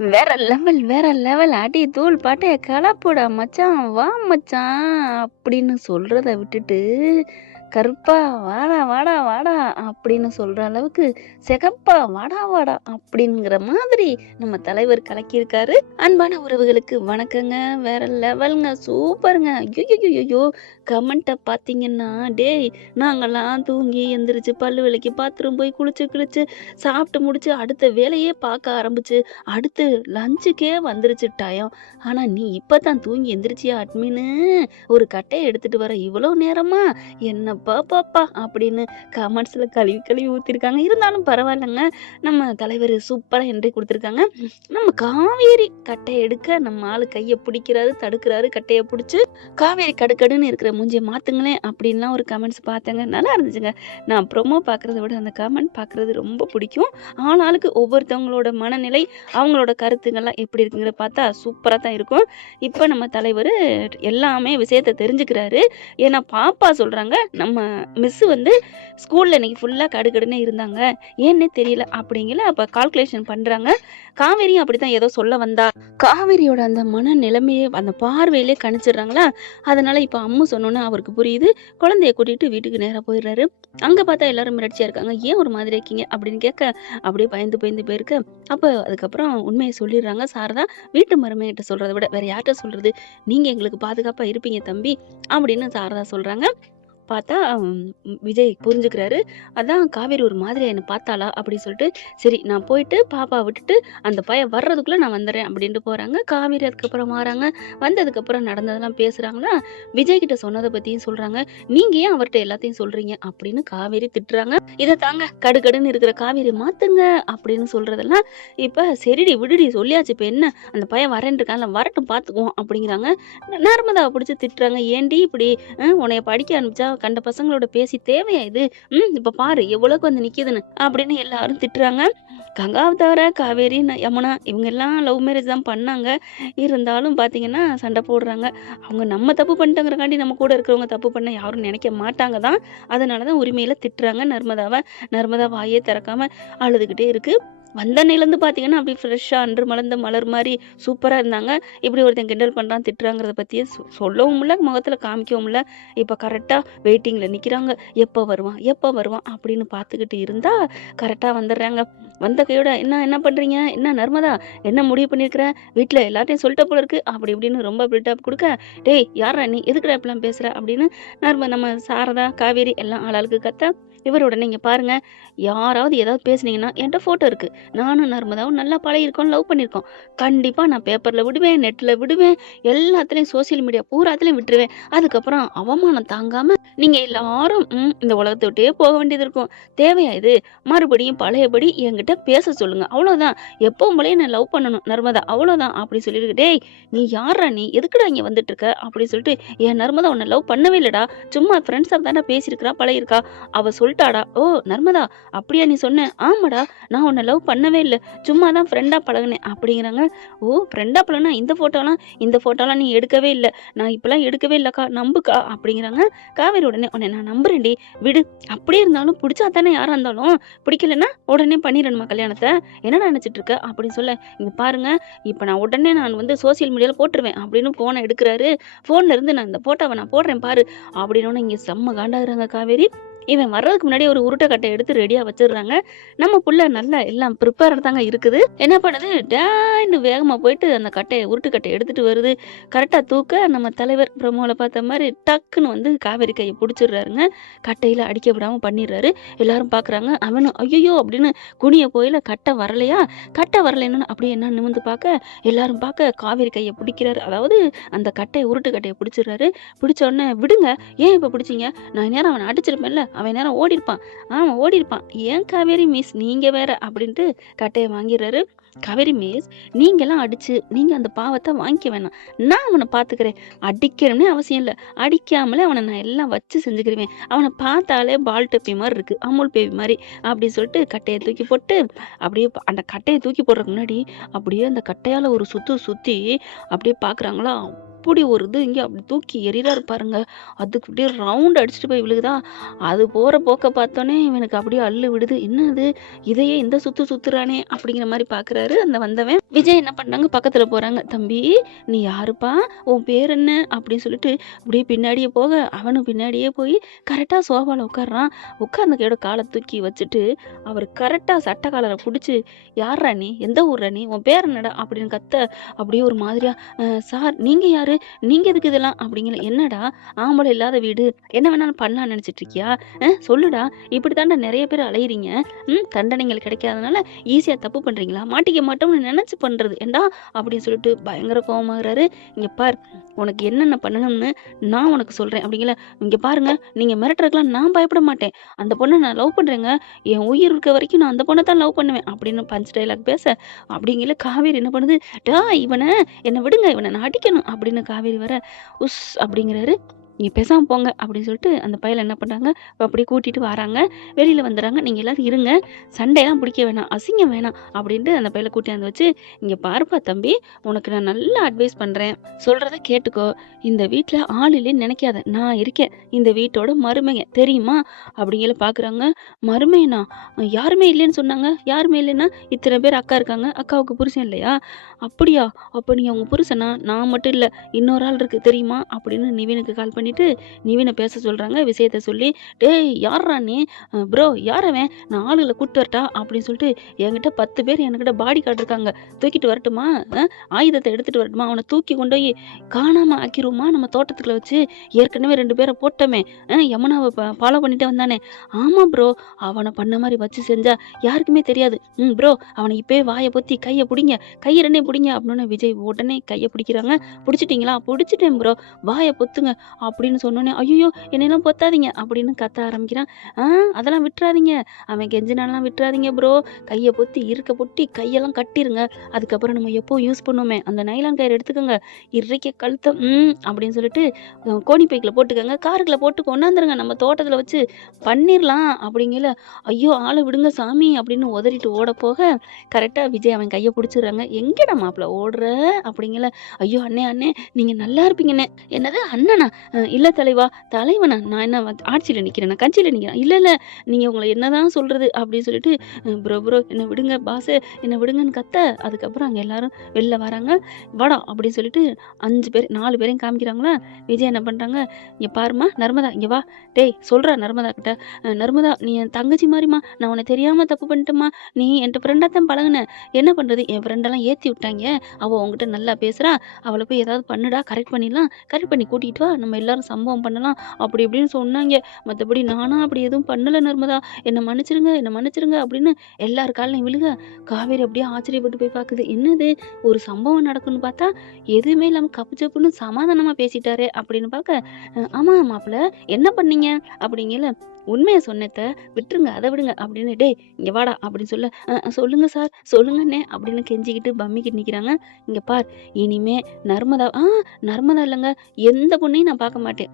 வேற லெவல் வேற லெவல் அடி தூள் பாட்டைய கலப்புடா மச்சான் வா மச்சான் அப்படின்னு சொல்றத விட்டுட்டு கருப்பா வாடா வாடா வாடா அப்படின்னு சொல்ற அளவுக்கு சிகப்பா வாடா வாடா அப்படிங்கிற மாதிரி நம்ம தலைவர் கலக்கியிருக்காரு. அன்பான உறவுகளுக்கு வணக்கங்க. வேற லெவலுங்க, சூப்பருங்க. ஐயோ கமெண்ட்டை பார்த்தீங்கன்னா, டேய் நாங்கெல்லாம் தூங்கி எந்திரிச்சு பல்லு விளக்கி பாத்ரூம் போய் குளிச்சு கிழிச்சு சாப்பிட்டு முடிச்சு அடுத்த வேலையே பார்க்க ஆரம்பிச்சு அடுத்து லஞ்சுக்கே வந்துருச்சு டயம். ஆனா நீ இப்பதான் தூங்கி எந்திரிச்சியா அட்மின்னு ஒரு கட்டையை எடுத்துட்டு வர இவ்வளோ நேரமா என்னப்பா பாப்பா அப்படின்னு கமெண்ட்ஸ்ல கழுவி கழுவி ஊத்திருக்காங்க. இருந்தாலும் பரவாயில்லைங்க, நம்ம தலைவர் சூப்பரா என்ட்ரி கொடுத்துருக்காங்க. நம்ம காவேரி கட்டையை எடுக்க நம்ம ஆளு கையை பிடிக்கிறாரு, தடுக்கிறாரு, கட்டையை பிடிச்சு காவேரி கடுக்கடுன்னு இருக்கிற மூஞ்சியை மாத்துங்களேன் அப்படின்லாம் ஒரு கமெண்ட்ஸ் பார்த்தேங்க. நல்லா இருந்துச்சுங்க. நான் ப்ரொமோ பார்க்கறத விட அந்த கமெண்ட் பார்க்கறது ரொம்ப பிடிக்கும். ஆளாளுக்கு ஒவ்வொருத்தவங்களோட மனநிலை, அவங்களோட கருத்துங்கள்லாம் எப்படி இருக்குங்கிற பார்த்தா சூப்பராக தான் இருக்கும். இப்போ நம்ம தலைவர் எல்லாமே விஷயத்தை தெரிஞ்சுக்கிறாரு. ஏன்னா பாப்பா சொல்கிறாங்க, நம்ம மிஸ் வந்து ஸ்கூலில் இன்னைக்கு ஃபுல்லாக கடுக்கடுன்னு இருந்தாங்க, ஏன்னே தெரியல அப்படிங்கல. அப்போ கால்குலேஷன் பண்ணுறாங்க. காவேரியும் அப்படி தான் ஏதோ சொல்ல வந்தா, காவேரியோட அந்த மன நிலைமையே அந்த பார்வையிலே கணிச்சிடுறாங்களா. அதனால இப்போ அம்மு சொன்னோன்னு அவருக்கு புரியுது. குழந்தைய கூட்டிகிட்டு வீட்டுக்கு நேராக போயிடுறாரு. அங்கே பார்த்தா எல்லாரும் மிரட்சியாக இருக்காங்க. ஏன் ஒரு மாதிரி இருக்கீங்க அப்படின்னு கேட்க அப்படியே பயந்து பயந்து போயிருக்கு. அப்போ அதுக்கப்புறம் உண்மையை சொல்லிடுறாங்க. சாரதா வீட்டு மருமையிட்ட சொல்கிறத விட வேற யார்கிட்ட சொல்கிறது, நீங்கள் எங்களுக்கு பாதுகாப்பாக இருப்பீங்க தம்பி அப்படின்னு சாரதா சொல்கிறாங்க. பார்த்தா விஜய் புரிஞ்சுக்கிறாரு. அதான் காவேரி ஒரு மாதிரி என்னை பார்த்தாளா அப்படின்னு சொல்லிட்டு, சரி நான் போயிட்டு பாப்பா விட்டுட்டு அந்த பையன் வர்றதுக்குள்ளே நான் வந்துடுறேன் அப்படின்ட்டு போகிறாங்க. காவேரி அதுக்கப்புறம் மாறாங்க. வந்ததுக்கப்புறம் நடந்ததெல்லாம் பேசுகிறாங்களா. விஜய் கிட்ட சொன்னதை பற்றியும் சொல்கிறாங்க. நீங்கள் ஏன் அவர்கிட்ட எல்லாத்தையும் சொல்கிறீங்க அப்படின்னு காவேரி திட்டுறாங்க. இதை தாங்க கடுகடுன்னு இருக்கிற காவேரி மாற்றுங்க அப்படின்னு சொல்கிறதெல்லாம் இப்போ சரிடி விடுடி சொல்லியாச்சு, இப்போ என்ன அந்த பையன் வரேன் இருக்கான்ல வரட்டும் பார்த்துக்குவோம் அப்படிங்கிறாங்க. நர்மதாவை பிடிச்சி திட்டுறாங்க. ஏண்டி இப்படி உன்னைய படிக்க அனுப்பிச்சா கண்ட பசங்களோட பேசி தேவையா இது, இப்ப பாரு எவ்வளவுக்கு வந்து நிக்குதுன்னு அப்படின்னு எல்லாரும் திட்டுறாங்க. கங்காவதார காவேரி யமுனா இவங்க எல்லாம் லவ் மேரேஜ் தான் பண்ணாங்க. இருந்தாலும் பாத்தீங்கன்னா சண்டை போடுறாங்க. அவங்க நம்ம தப்பு பண்ணிட்டோங்கிறக்காண்டி நம்ம கூட இருக்கிறவங்க தப்பு பண்ண யாரும் நினைக்க மாட்டாங்க தான். அதனாலதான் உரிமையில திட்டுறாங்க நர்மதாவை. நர்மதா வாயே திறக்காம அழுதுகிட்டே இருக்கு. வந்தன்னையிலேருந்து பார்த்தீங்கன்னா அப்படி ஃப்ரெஷ்ஷாக அன்று மலர்ந்த மலர் மாதிரி சூப்பராக இருந்தாங்க. இப்படி ஒருத்தன் கிண்டல் பண்ணுறான் திட்டுறாங்கிறத பற்றியே சொல்லவும் இல்லை, முகத்தில் காமிக்கவும் இல்லை. இப்போ கரெக்டாக வெயிட்டிங்கில் நிற்கிறாங்க. எப்போ வருவான் எப்போ வருவான் அப்படின்னு பார்த்துக்கிட்டு இருந்தால் கரெக்டாக வந்துடுறாங்க. வந்த கையோட என்ன பண்ணுறீங்க, என்ன நர்மதா என்ன முடிவு பண்ணியிருக்கிற, வீட்டில் எல்லாத்தையும் சொல்லிட்ட போல இருக்கு அப்படி இப்படின்னு ரொம்ப பில்டப் கொடுக்க, டேய் யாரா நீ எதுக்குடா இப்பெல்லாம் பேசுகிற அப்படின்னு நம்ம சாரதா காவேரி எல்லாம் ஆளாளுக்கு கத்த. இவர் உடனே இங்கே பாருங்க, யாராவது ஏதாவது பேசுனீங்கன்னா என்கிட்ட ஃபோட்டோ இருக்குது, நானும் நர்மதாவும் நல்லா பழகிருக்கோம், லவ் பண்ணியிருக்கோம், கண்டிப்பாக நான் பேப்பரில் விடுவேன், நெட்டில் விடுவேன், எல்லாத்துலேயும் சோசியல் மீடியா பூராத்துலேயும் விட்டுருவேன். அதுக்கப்புறம் அவமானம் தாங்காமல் நீங்கள் எல்லாரும் இந்த உலகத்தை விட்டே போக வேண்டியது இருக்கும். தேவையா இது, மறுபடியும் பழையபடி என்கிட்ட பேச சொல்லுங்கள், அவ்வளோதான். எப்பவும் போலயே நான் லவ் பண்ணணும் நர்மதா, அவ்வளோதான் அப்படின்னு சொல்லிட்டு, டேய் நீ யாரா, நீ எதுக்குடா இங்கே வந்துட்டு இருக்க அப்படின்னு சொல்லிட்டு, என் நர்மதா உன்னை லவ் பண்ணவே இல்லைடா, சும்மா ஃப்ரெண்ட்ஸாக தானே பேசியிருக்கிறா பழகிருக்கா, அவ சொல்லிட்டாடா. ஓ நர்மதா அப்படியா நீ சொன்ன, ஆமாடா நான் உன்னை லவ் பண்ணவே இல்லை, சும்மா தான் ஃப்ரெண்டாக பழகினேன் அப்படிங்கிறாங்க. ஓ ஃப்ரெண்டாக பழகினா இந்த ஃபோட்டோலாம் நீ எடுக்கவே இல்லை, நான் இப்பெல்லாம் எடுக்கவே இல்லைக்கா நம்புக்கா அப்படிங்கிறாங்க. காவேரி உடனே உன்னை நான் நம்புறேன்டி விடு, அப்படியே இருந்தாலும் பிடிச்சா தானே யாராக இருந்தாலும், பிடிக்கலன்னா உடனே பண்ணிடணுமா கல்யாணத்தை, என்னடா நினச்சிட்டு இருக்க அப்படின்னு சொல்ல, இங்கே பாருங்க இப்போ நான் உடனே நான் வந்து சோசியல் மீடியாவில் போட்டுருவேன் அப்படின்னு ஃபோனை எடுக்கிறாரு. ஃபோனில் இருந்து நான் இந்த ஃபோட்டோவை நான் போடுறேன் பாரு அப்படின்னு இங்கே செம்ம காண்டாகிறாங்க காவேரி. இவன் வர்றதுக்கு முன்னாடி ஒரு உருட்டைக்கட்டை எடுத்து ரெடியா வச்சிடுறாங்க. நம்ம புள்ள நல்லா எல்லாம் ப்ரிப்பேர் தாங்க இருக்குது. என்ன பண்ணுது, டேன்னு வேகமா போயிட்டு அந்த உருட்டுக்கட்டை எடுத்துட்டு வருது. கரெக்டா தூக்க நம்ம தலைவர் பிரமோல பார்த்த மாதிரி டக்குன்னு வந்து காவேரி கையை பிடிச்சிடுறாருங்க. கட்டையில அடிக்க விடாம பண்ணிடுறாரு. எல்லாரும் பாக்குறாங்க. அவனும் ஐயோ அப்படின்னு குனிய போயில கட்டை வரலைன்னு அப்படியே என்ன நிமிந்து பார்க்க, எல்லாரும் பார்க்க காவேரி கையை பிடிக்கிறாரு. அதாவது அந்த உருட்டுக்கட்டையை பிடிச்சிடுறாரு. பிடிச்ச உடனே விடுங்க, ஏன் இப்ப பிடிச்சிங்க, நான் நேரம் அவனை அடிச்சிருப்பேன்ல, அவன் நேரம் ஓடிருப்பான், ஏன் காவேரி மிஸ் நீங்க வேற அப்படின்ட்டு கட்டையை வாங்கிடுறாரு. காவேரி மிஸ் நீங்கெல்லாம் அடிச்சு நீங்க அந்த பாவத்தை வாங்கிக்க வேணாம், நான் அவனை பார்த்துக்கிறேன், அடிக்கணும்னே அவசியம் இல்லை, அடிக்காமலே அவனை நான் எல்லாம் வச்சு செஞ்சுக்கிருவேன், அவனை பார்த்தாலே பால் டப்பி மாதிரி இருக்கு, அமுல் பேபி மாதிரி அப்படின்னு சொல்லிட்டு கட்டையை தூக்கி போட்டு, அப்படியே அந்த கட்டையை தூக்கி போடுறதுக்கு முன்னாடி அப்படியே அந்த கட்டையால ஒரு சுத்தி அப்படியே பாக்குறாங்களா. அப்படி ஒரு இது இங்கே அப்படி தூக்கி எறிறாரு பாருங்க. அதுக்கு அப்படியே ரவுண்ட் அடிச்சுட்டு போய் விழுகுதா. அது போகிற போக்க பார்த்தோன்னே இவனுக்கு அப்படியே அள்ளு விடுது. என்னது இதையே இந்த சுத்து சுத்துறானே அப்படிங்கிற மாதிரி பார்க்குறாரு அந்த வந்தவன். விஜய் என்ன பண்ணாங்க, பக்கத்தில் போகிறாங்க. தம்பி நீ யாருப்பா, உன் பேர் என்ன அப்படின்னு சொல்லிட்டு அப்படியே பின்னாடியே போக அவனும் பின்னாடியே போய் கரெக்டாக சோஃபாவில் உட்காடுறான். உட்கார்ந்த கையோட காலை தூக்கி வச்சுட்டு அவர் கரெக்டாக சட்டை காலரை பிடிச்சி, யார்ரா நீ, எந்த ஊர்ரா நீ, உன் பேர் என்னடா அப்படின்னு கத்த. அப்படியே ஒரு மாதிரியா சார் நீங்கள் யாரு, நீங்கள் எதுக்கு இதெல்லாம் அப்படிங்கிற. என்னடா ஆம்பளை இல்லாத வீடு, என்ன வேணாலும் பண்ணலாம்னு நினச்சிட்டு இருக்கியா, சொல்லுடா. இப்படி தாண்டா நிறைய பேர் அலையிறீங்க. தண்டனைகள் கிடைக்காதனால ஈஸியாக தப்பு பண்ணுறீங்களா, மாட்டிக்க மாட்டோம்னு நினச்சி பண்ணுறது ஏண்டா அப்படின்னு சொல்லிட்டு பயங்கர கோவமாகறாரு. இங்கே பார், உனக்கு என்னென்ன பண்ணணும்னு நான் உனக்கு சொல்கிறேன் அப்படிங்கல. இங்கே பாருங்க, நீங்கள் மிரட்டுறதுக்கெல்லாம் நான் பயப்பட மாட்டேன். அந்த பொண்ணை நான் லவ் பண்ணுறேங்க, என் உயிர் இருக்க வரைக்கும் நான் அந்த பொண்ணை தான் லவ் பண்ணுவேன் அப்படின்னு பஞ்ச் டைலாக் பேச. அப்படிங்கல காவேரி என்ன பண்ணுது, டா இவனை என்னை விடுங்க, இவனை நான் அடிக்கணும் அப்படின்னு காவேரி வர உஸ் அப்படிங்கிறாரு. நீ பேசாமல் போங்க அப்படின்னு சொல்லிட்டு அந்த பையலை என்ன பண்ணுறாங்க, அப்படியே கூட்டிகிட்டு வராங்க. வெளியில் வந்துடுறாங்க. நீங்கள் எல்லாரும் இருங்க, சண்டையெல்லாம் பிடிக்க வேணாம், அசிங்கம் வேணாம் அப்படின்ட்டு அந்த பையலை கூட்டியாந்து வச்சு, இங்கே பாருப்பா தம்பி, உனக்கு நான் நல்லா அட்வைஸ் பண்ணுறேன், சொல்கிறத கேட்டுக்கோ. இந்த வீட்டில் ஆள் இல்லைன்னு நினைக்காத, நான் இருக்கேன், இந்த வீட்டோட மருமைங்க தெரியுமா அப்படிங்கிற. பார்க்குறாங்க. மருமைனா யாருமே இல்லைன்னு சொன்னாங்க, யாருமே இல்லைன்னா இத்தனை பேர் அக்கா இருக்காங்க, அக்காவுக்கு புருஷன் இல்லையா, அப்படியா, அப்போ நீங்கள் உங்கள் புருஷனா, நான் மட்டும் இல்லை இன்னொரு ஆள் இருக்குது தெரியுமா அப்படின்னு நிவினுக்கு கால் பண்ணிவிட்டு நிவினை பேச சொல்கிறாங்க. விஷயத்த சொல்லி, டேய் யார்ரா நீ, ப்ரோ யார் அவன், நான் ஆளுகளை கூப்பிட்டு வரட்டா அப்படின்னு சொல்லிட்டு, என்கிட்ட 10 பேர் என்கிட்ட பாடி கார்டு இருக்காங்க, தூக்கிட்டு வரட்டுமா, ஆயுதத்தை எடுத்துகிட்டு வரட்டுமா, அவனை தூக்கி கொண்டு போய் காணாமல் ஆக்கிருவோமா நம்ம தோட்டத்துக்குள்ள வச்சு, ஏற்கனவே 2 பேரை போட்டோமே, யமுனாவை ஃபாலோ பண்ணிட்டே வந்தானே, ஆமாம் ப்ரோ, அவனை பண்ண மாதிரி வச்சு செஞ்சா யாருக்குமே தெரியாது. ப்ரோ அவனை இப்போயே வாயை பொத்தி கையை பிடிங்க, கையை ரெண்டே பிடிங்க அப்படின்னு விஜய் உடனே கையை பிடிக்கிறாங்க. பிடிச்சிட்டிங்களா, பிடிச்சிட்டேன் ப்ரோ, வாயை பொத்துங்க அப்படின்னு சொன்னோன்னே, ஐயோ என்னெல்லாம் பொத்தாதீங்க அப்படின்னு கத்த ஆரம்பிக்கிறான். அதெல்லாம் விட்டுறாதீங்க, அவன் கெஞ்சினாலாம் விட்டுறாதீங்க ப்ரோ, கையை பொத்தி இருக்க பொட்டி கையெல்லாம் கட்டிருங்க, அதுக்கப்புறம் நம்ம எப்போ யூஸ் பண்ணுவோமே அந்த நைலான் கயிறு எடுத்துக்கோங்க, இறைக்க கழுத்தம் அப்படின்னு சொல்லிட்டு கோணி பைக்கில் போட்டுக்கோங்க, காருக்குள்ள போட்டு கொண்டாந்துருங்க, நம்ம தோட்டத்தில் வச்சு பண்ணிடலாம் அப்படிங்கல. ஐயோ ஆளை விடுங்க சாமி அப்படின்னு உதறிட்டு ஓட போக கரெக்டாக விஜய் அவன் கையை பிடிச்சிடுறாங்க. எங்கடா மாப்பிள்ள ஓடுற அப்படிங்கல. ஐயோ அண்ணே அண்ணே நீங்கள் நல்லா இருப்பீங்கண்ணே. என்னது அண்ணனா, இல்லை தலைவா, தலைவனா, நான் என்ன ஆட்சியில் நிற்கிறேன், நான் கட்சியில் நிற்கிறேன், இல்லை நீங்கள் உங்களை என்னதான் சொல்கிறது அப்படின்னு சொல்லிட்டு, ப்ரோ ப்ரோ என்னை விடுங்க பாஸு, என்னை விடுங்கன்னு கத்த. அதுக்கப்புறம் அங்கே எல்லாரும் வெளில வராங்க. வாடா அப்படின்னு சொல்லிட்டு 5 பேர் 4 பேரையும் காமிக்கிறாங்களா. விஜய் என்ன பண்ணுறாங்க, இங்கே பாருமா நர்மதா, இங்கே வா, டேய் சொல்கிறா நர்மதா கிட்ட, நர்மதா நீ என் தங்கச்சி மாதிரிமா, நான் உன்னை தெரியாமல் தப்பு பண்ணிட்டேம்மா, நீ என்கிட்ட ஃப்ரெண்டாக தான் பழகுனேன், என்ன பண்ணுறது, என் ஃப்ரெண்டெல்லாம் ஏற்றி விட்டாங்க, அவள் உங்ககிட்ட நல்லா பேசுகிறா, அவளை போய் ஏதாவது பண்ணுடா, கரெக்ட் பண்ணிடலாம், கரெக்ட் பண்ணி கூட்டிகிட்டு வா, நம்ம எல்லாரும் சம்பவம் பண்ணலாம் அப்படி இப்படின்னு சொன்னாங்க. மற்றபடி நானும் அப்படி எதுவும் பண்ணலை நர்மதா, என்னை மன்னிச்சிருங்க என்னை மன்னிச்சிருங்க அப்படின்னு எல்லார் காலையும் விழுக. காவேரி அப்படியே ஆச்சரியப்பட்டு போய் பார்க்குது. என்னது ஒரு சம்பவம் நடக்குன்னு பார்த்தா எதுவுமே இல்லாமல் கப்பு சப்புன்னு சமாதானமாக பேசிட்டாரு அப்படின்னு பார்க்க, ஆமாம் மாப்பிள்ள என்ன பண்ணீங்க அப்படிங்கல. உண்மையை சொன்னத விட்டுருங்க, அதை விடுங்க அப்படின்னு, டே இங்கே வாடா அப்படின்னு சொல்லுங்க சார் சொல்லுங்கண்ணே அப்படின்னு கெஞ்சிக்கிட்டு பம்மிக்கிட்டு நிற்கிறாங்க. இங்கே பார், இனிமே நர்மதா நர்மதா இல்லைங்க, எந்த பொண்ணையும் நான் பார்க்க மாட்டேன்.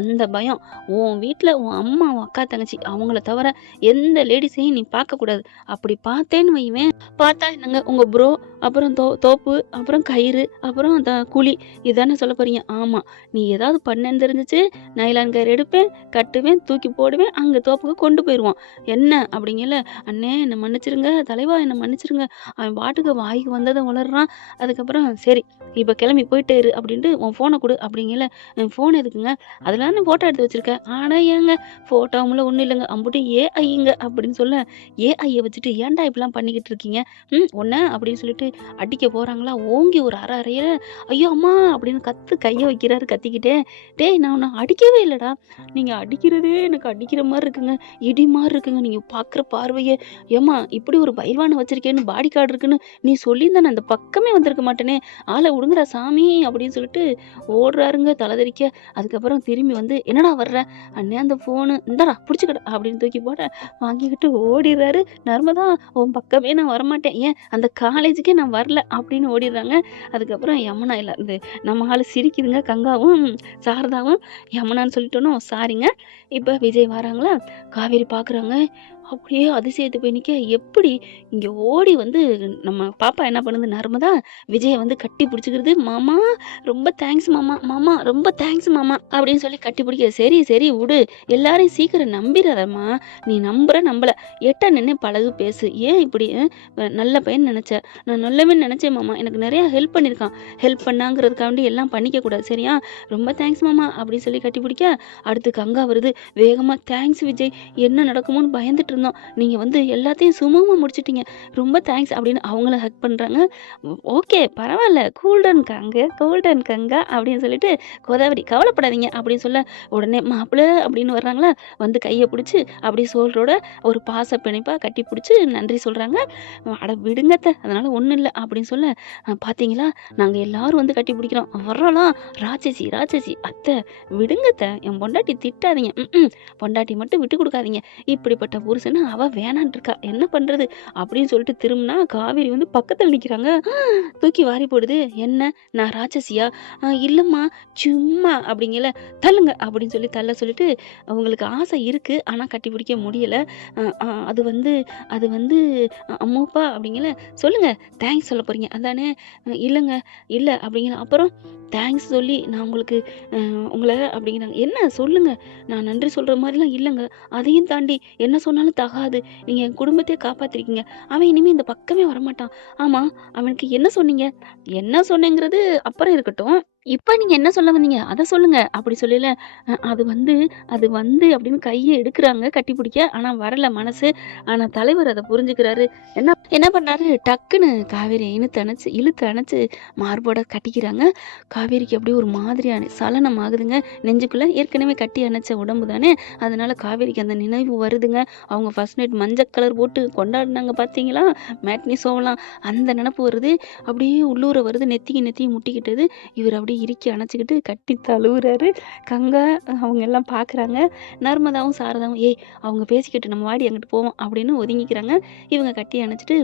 அந்த பயம் உன் வீட்டில் உன் அம்மா உன் அக்கா தங்கச்சி அவங்கள தவிர எந்த லேடிஸையும் நீ பார்க்கக்கூடாது. அப்படி பார்த்தேன்னு வைவேன், பார்த்தா என்னங்க உங்கள் ப்ரோ, அப்புறம் தோப்பு, அப்புறம் கயிறு, அப்புறம் குழி, இதானே சொல்ல போறீங்க. ஆமாம், நீ ஏதாவது பண்ணேன்னு தெரிஞ்சிச்சு, நைலான் கயிறு எடுப்பேன், கட்டுவேன், தூக்கி போடுவேன், அங்கே தோப்புக்கு கொண்டு போயிடுவான். என்ன அப்படிங்கல. அண்ணே என்னை மன்னிச்சிருங்க தலைவா, என்னை மன்னிச்சிருங்க, அவன் பாட்டுக்கு வாய்க்கு வந்ததை வளர்றான். அதுக்கப்புறம் சரி இப்போ கிளம்பி போயிட்டே இரு அப்படின்ட்டு உன் ஃபோனை கொடு அப்படிங்கல. ஃபோன் எதுக்குங்க, அதெல்லாம் நான் ஃபோட்டோ எடுத்து வச்சிருக்கேன். ஆனால் ஏங்க ஃபோட்டோவில் ஒன்றும் இல்லைங்க, அம்புட்டு ஏஐங்க அப்படின்னு சொல்ல. ஏஐயை வச்சுட்டு ஏன்டா இப்படிலாம் பண்ணிக்கிட்டு இருக்கீங்க ஒன்று அப்படின்னு சொல்லிட்டு அடிக்க போகிறாங்களா. ஓங்கி ஒரு அரையில ஐயோ அம்மா அப்படின்னு கையை வைக்கிறாரு கத்திக்கிட்டே. டேய் நான் உன்னை அடிக்கவே இல்லைடா, நீங்கள் அடிக்கிறதே எனக்கு அடிக்கிற மாதிரி இருக்குங்க, இடி மாதிரி இருக்குங்க, நீங்கள் பார்க்குற பார்வையே, ஏம்மா இப்படி ஒரு பயிர்வானை வச்சிருக்கேன்னு பாடி கார்டு இருக்குன்னு நீ சொல்லியிருந்தா நான் அந்த பக்கமே வந்திருக்க மாட்டேனே, ஆளை விடுங்கடா சாமி அப்படின்னு சொல்லிட்டு ஓடுறாருங்க தலைதறிக்க. அதுக்கப்புறம் திரும்பி வந்து என்னடா வர்ற அண்ணே, அந்த ஃபோனு இந்தாடா பிடிச்சிக்கடா அப்படின்னு தூக்கி போட வாங்கிக்கிட்டு ஓடிடுறாரு. நர்மதா உன் பக்கமே நான் வரமாட்டேன், ஏன் அந்த காலேஜுக்கே நான் வரல அப்படின்னு ஓடிடுறாங்க. அதுக்கப்புறம் யமுனா இல்லை இந்த நம்ம ஆள் சிரிக்குதுங்க, கங்காவும் சாரதாவும் யமுனான்னு சொல்லிட்டோன்னு சாரிங்க. இப்போ விஜய் வராங்களா. காவேரி பார்க்குறாங்க. அப்படியே அதிசயத்து போய் நிக்க, எப்படி இங்க ஓடி வந்து நம்ம பாப்பா என்ன பண்ணுது, நர்மதா விஜய வந்து கட்டி பிடிச்சுக்கிறது. மாமா ரொம்ப தேங்க்ஸ் மாமா, மாமா ரொம்ப தேங்க்ஸ் மாமா அப்படின்னு சொல்லி கட்டி பிடிக்க. சரி சரி விடு, எல்லாரையும் சீக்கிரம் நம்பிடாதம்மா. நீ நம்பல, எட்ட நின்னு பழகு, பேசு. ஏன் இப்படி நல்ல பையன் நினைச்ச, நான் நல்லவன் நினைச்சேன் மாமா. எனக்கு நிறைய ஹெல்ப் பண்ணியிருக்கான். ஹெல்ப் பண்ணாங்கிறதுக்காண்டி எல்லாம் பண்ணிக்க கூடாது சரியா? ரொம்ப தேங்க்ஸ் மாமா அப்படின்னு சொல்லி கட்டி பிடிக்க, அடுத்து கங்கா வருது வேகமா. தேங்க்ஸ் விஜய், என்ன நடக்குமோன்னு பயந்துட்டு இருந்தோம். நீங்க வந்து எல்லாத்தையும் சுமூகமா முடிச்சிட்டீங்க. ரொம்ப தேங்க்ஸ் அப்படின்னு அவங்கள ஹக் பண்றாங்க. ஓகே பரவாயில்ல, கூல்டன் கங்கா அப்படின்னு சொல்லிட்டு கோதாவரி கவலைப்படாதீங்க அப்படின்னு சொல்ல, உடனே மாப்பிள்ள அப்படின்னு வர்றாங்களா, வந்து கையை பிடிச்சி அப்படி சோல்றோட ஒரு பாச பிணைப்பா கட்டி பிடிச்சி நன்றி சொல்றாங்க. அட விடுங்கத்த, அதனால ஒன்றும் இல்லை அப்படின்னு சொல்ல, பார்த்தீங்களா நாங்கள் எல்லாரும் வந்து கட்டி பிடிக்கிறோம், வர்றோம்லாம் ராட்சசி அத்தை விடுங்கத்த, என் பொண்டாட்டி திட்டாதீங்க. பொண்டாட்டி மட்டும் விட்டு கொடுக்காதீங்க, இப்படிப்பட்ட புருஷன்னு அவ வேணான்ட்டு இருக்கா, என்ன பண்றது அப்படின்னு சொல்லிட்டு திரும்பினா காவேரி வந்து பக்கத்தில் நிற்கிறாங்க. தூக்கி வாரி போடுது. என்ன நான் ராட்சசியா? இல்லைம்மா சும்மா அப்படிங்கல, தள்ளுங்க அப்படின்னு சொல்லி தள்ள சொல்லிட்டு, அவங்களுக்கு ஆசை இருக்கு ஆனால் கட்டி பிடிக்க முடியலை. அது வந்து அது வந்து அம்மாப்பா அப்படிங்கல, சொல்லுங்க தேங்க்ஸ் சொல்ல போறீங்க அதானே? இல்லைங்க இல்லை அப்படிங்கிற. அப்புறம் தேங்க்ஸ் சொல்லி நான் உங்களுக்கு உங்களை அப்படிங்கிறாங்க. என்ன சொல்லுங்க, நான் நன்றி சொல்ற மாதிரிலாம் இல்லைங்க, அதையும் தாண்டி என்ன சொன்னாலும் தகாது, நீங்க என் குடும்பத்தையே காப்பாத்திருக்கீங்க, அவன் இனிமே இந்த பக்கமே வரமாட்டான். ஆமா, அவனுக்கு என்ன சொன்னீங்க? என்ன சொன்னேங்கிறது அப்புறம் இருக்கட்டும், இப்ப நீங்க என்ன சொல்ல வந்தீங்க அத சொல்லுங்க அப்படி சொல்லல. அது வந்து அப்படின்னு கையை எடுக்கிறாங்க கட்டி பிடிக்க, ஆனா வரல மனசு. ஆனா தலைவர் அதை புரிஞ்சுக்கிறாரு. என்ன என்ன பண்ணாரு, டக்குன்னு காவேரி இழுத்து அணைச்சு மார்போட கட்டிக்கிறாங்க. காவேரிக்கு அப்படியே ஒரு மாதிரியான சலனம் ஆகுதுங்க நெஞ்சுக்குள்ள. ஏற்கனவே கட்டி அணைச்ச உடம்பு தானே, அதனால காவேரிக்கு அந்த நினைவு வருதுங்க. அவங்க ஃபர்ஸ்ட் நைட் மஞ்சள் கலர் போட்டு கொண்டாடினாங்க பார்த்தீங்களா, மேட்னி ஷோவெல்லாம், அந்த நினப்பு வருது. அப்படியே உள்ளூர வருது, நெத்திக்கு முட்டிக்கிட்டது. இவர் அப்படியே இறுக்கி அணைச்சிக்கிட்டு கட்டி தழுவுறாரு. கங்கா அவங்க எல்லாம் பார்க்குறாங்க. நர்மதாவும் சாரதாவும் அவங்க பேசிக்கிட்டு நம்ம வாடி அங்கிட்டு போவோம் அப்படின்னு ஒதுங்கிக்கிறாங்க. இவங்க கட்டி அணைச்சிட்டு,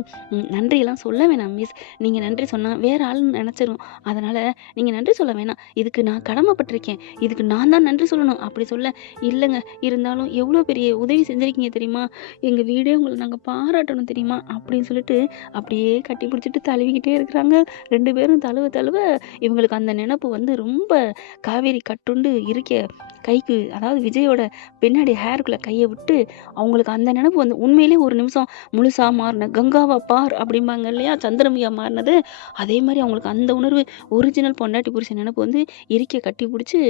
நன்றியெல்லாம் சொல்ல வேணாம் மிஸ், நீங்கள் நன்றி சொன்னால் வேற ஆள்னு நினச்சிரும், அதனால் நீங்கள் நன்றி சொல்ல வேணாம், இதுக்கு நான் கடமைப்பட்டிருக்கேன், இதுக்கு நான் தான் நன்றி சொல்லணும் அப்படி சொல்ல, இல்லைங்க இருந்தாலும் எவ்வளோ பெரிய உதவி செஞ்சுருக்கீங்க தெரியுமா, எங்கள் வீடே உங்களை நாங்கள் பாராட்டணும் தெரியுமா அப்படின்னு சொல்லிட்டு அப்படியே கட்டி பிடிச்சிட்டு தழுவிக்கிட்டே இருக்கிறாங்க. 2 பேரும் தழுவ இவங்களுக்கு அந்த நினப்பு வந்து ரொம்ப காவேரி கட்டுண்டு இருக்க கைக்கு, அதாவது விஜயோட பின்னாடி ஹேருக்குள்ள கையை விட்டு அவங்களுக்கு அந்த நினப்பு வந்து உண்மையிலே ஒரு நிமிஷம் முழுசா மாறின கங்காவா பார் அப்படிம்பாங்க இல்லையா, சந்திரமுகியா மாறினது, அதே மாதிரி அவங்களுக்கு அந்த உணர்வு ஒரிஜினல் பொண்டாட்டி புருஷன் நினப்பு வந்து இறுக்கிய கட்டி பிடிச்சி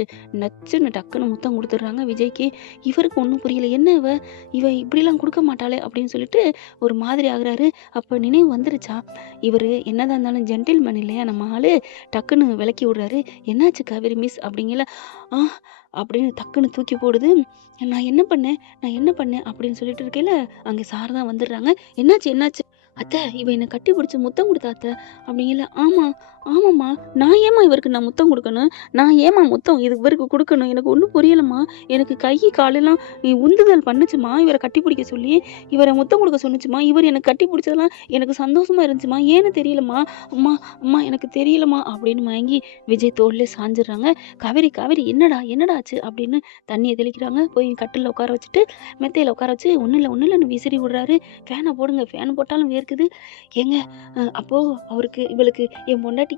நச்சுன்னு டக்குன்னு முத்தம் கொடுத்துட்றாங்க விஜய்க்கு. இவருக்கு ஒன்றும் புரியல, என்ன இவ இப்படிலாம் கொடுக்க மாட்டாளே அப்படின்னு சொல்லிட்டு ஒரு மாதிரி ஆகுறாரு. அப்போ நினைவு வந்துருச்சா, இவர் என்னதான் இருந்தாலும் ஜென்டில்மேன் இல்லையா நம்ம ஆளு, டக்குன்னு விளக்கி விடுறாரு. என்னாச்சு காவேரி மிஸ் அப்படிங்கல, அப்படின்னு டக்குன்னு தூக்கி போடுது. நான் என்ன பண்ணேன் அப்படின்னு சொல்லிட்டு இருக்கையில அங்கே சாரதா வந்துடுறாங்க. என்னாச்சு அத்தை, இவ என்னை கட்டி பிடிச்சி முத்தம் கொடுத்தா அத்தை அப்படிங்கல. ஆமாம்மா, நான் ஏமா இவருக்கு நான் முத்தம் கொடுக்கணும், நான் ஏமா முத்தம் இவருக்கு கொடுக்கணும், எனக்கு ஒன்றும் புரியலம்மா, எனக்கு கை காலெல்லாம் உந்துதல் பண்ணுச்சுமா, இவரை கட்டி பிடிக்க சொல்லி இவரை முத்தம் கொடுக்க சொன்னிச்சுமா, இவர் எனக்கு கட்டி பிடிச்சதெல்லாம் எனக்கு சந்தோஷமா இருந்துச்சுமா, ஏன்னு தெரியலம்மா, அம்மா எனக்கு தெரியலம்மா அப்படின்னு மயங்கி விஜய் தோல்ல சாஞ்சிடுறாங்க. காவேரி என்னடா ஆச்சு அப்படின்னு தண்ணியை தெளிக்கிறாங்க. போய் கட்டில் உட்கார வச்சுட்டு மெத்தையில் உட்கார வச்சு ஒன்றும் இல்லைன்னு விசிறி விடுறாரு. ஃபேனை போடுங்க, ஃபேன் போட்டாலும் வேர்க்குது. ஏங்க அப்போ இவளுக்கு என் பொண்டாட்டிக்கு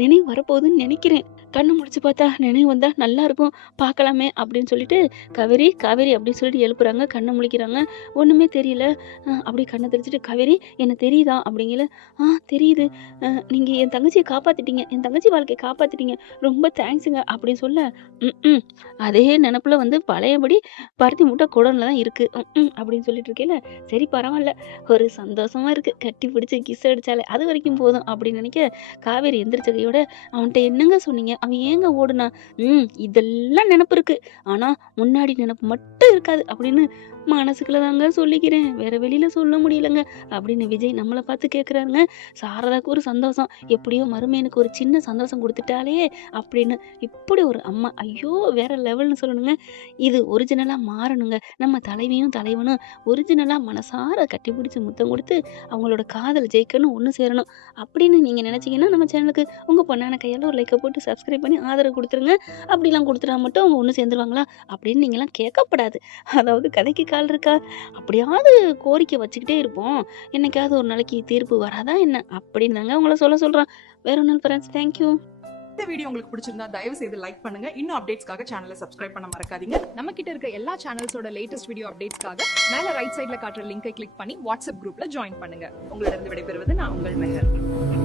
நினைவு வரப்போகுதுன்னு நினைக்கிறேன். கண்ணு முடிச்சு பார்த்தா நினைவு வந்தா நல்லா இருக்கும், பார்க்கலாமே அப்படின்னு சொல்லிட்டு காவேரி அப்படின்னு சொல்லிட்டு எழுப்புறாங்க. கண்ணை முழிக்கிறாங்க, ஒண்ணுமே தெரியல. அப்படி கண்ணை தெளிச்சுட்டு, காவேரி என்ன தெரியுதா அப்படிங்கல. தெரியுது, நீங்க என் தங்கச்சியை காப்பாத்திட்டீங்க, என் தங்கச்சி வாழ்க்கையை காப்பாத்திட்டீங்க, ரொம்ப தேங்க்ஸுங்க அப்படின்னு சொல்ல, அதே நினப்புல வந்து பழையபடி பருத்தி மூட்டை குடன்ல தான் இருக்கு அப்படின்னு சொல்லிட்டு இருக்கேல. சரி பரவாயில்ல, ஒரு சந்தோஷமா இருக்கு, கட்டி பிடிச்சி கிஸ் அடிச்சாலே அது வரைக்கும் போதும் அப்படின்னு நினைக்க, காவேரி எந்திரிச்ச கையோட, அவன்கிட்ட என்னங்க சொன்னீங்க, அவன் ஏங்க ஓடுனா, இதெல்லாம் நினப்பு இருக்கு, ஆனா முன்னாடி நினப்பு மட்டும் இருக்காது அப்படின்னு மனசுக்குள்ள தாங்க சொல்லிக்கிறேன், வேற வெளியில சொல்ல முடியலங்க அப்படின்னு விஜய் நம்மளை பார்த்து கேட்குறாருங்க. சாரதாக்கு ஒரு சந்தோஷம், எப்படியோ மருமையனுக்கு ஒரு சின்ன சந்தோஷம் கொடுத்துட்டாலே அப்படின்னு. இப்படி ஒரு அம்மா, ஐயோ வேற லெவல்னு சொல்லணுங்க. இது ஒரிஜினலா மாறணுங்க. நம்ம தலைவனும் ஒரிஜினலா மனசார கட்டி பிடிச்சி முத்தம் கொடுத்து அவங்களோட காதல் ஜெயிக்கணும், ஒன்று சேரணும் அப்படின்னு நீங்க நினைச்சீங்கன்னா நம்ம சேனலுக்கு உங்க பொண்ணான கையால ஒரு லைக்கை போட்டு சப்ஸ்கிரைப் பண்ணி ஆதரவு கொடுத்துருங்க. அப்படிலாம் கொடுத்துட்டா மட்டும் அவங்க ஒன்று சேர்ந்துருவாங்களா அப்படின்னு நீங்களாம் கேட்கப்படாது. அதாவது கதைக்கு கால் இருக்கா, அப்படியாவது கோரிக்கை வச்சுக்கிட்டே இருப்போம். என்னைக்காவது ஒரு நாளைக்கு தீர்ப்பு வராதா என்ன? அப்படின்னு தாங்க உங்கள சொல்றான். வேற ஒண்ணும் இல்ல ஃப்ரெண்ட்ஸ். Thank you. இந்த வீடியோ உங்களுக்கு பிடிச்சிருந்தா தயவு செய்து லைக் பண்ணுங்க. இன்னும் அப்டேட்ஸ்க்காக சேனலை சப்ஸ்கிரைப் பண்ண மறக்காதீங்க. நம்ம கிட்ட இருக்க எல்லா சேனல்ஸோட லேட்டஸ்ட் வீடியோ அப்டேட்ஸ்க்காக மேல ரைட் சைடுல காட்டுற லிங்கை கிளிக் பண்ணி வாட்ஸ்அப் குரூப்ல ஜாயின் பண்ணுங்க. உங்களிடம் விடைபெறுவது நான் உங்கள் மெஹர்.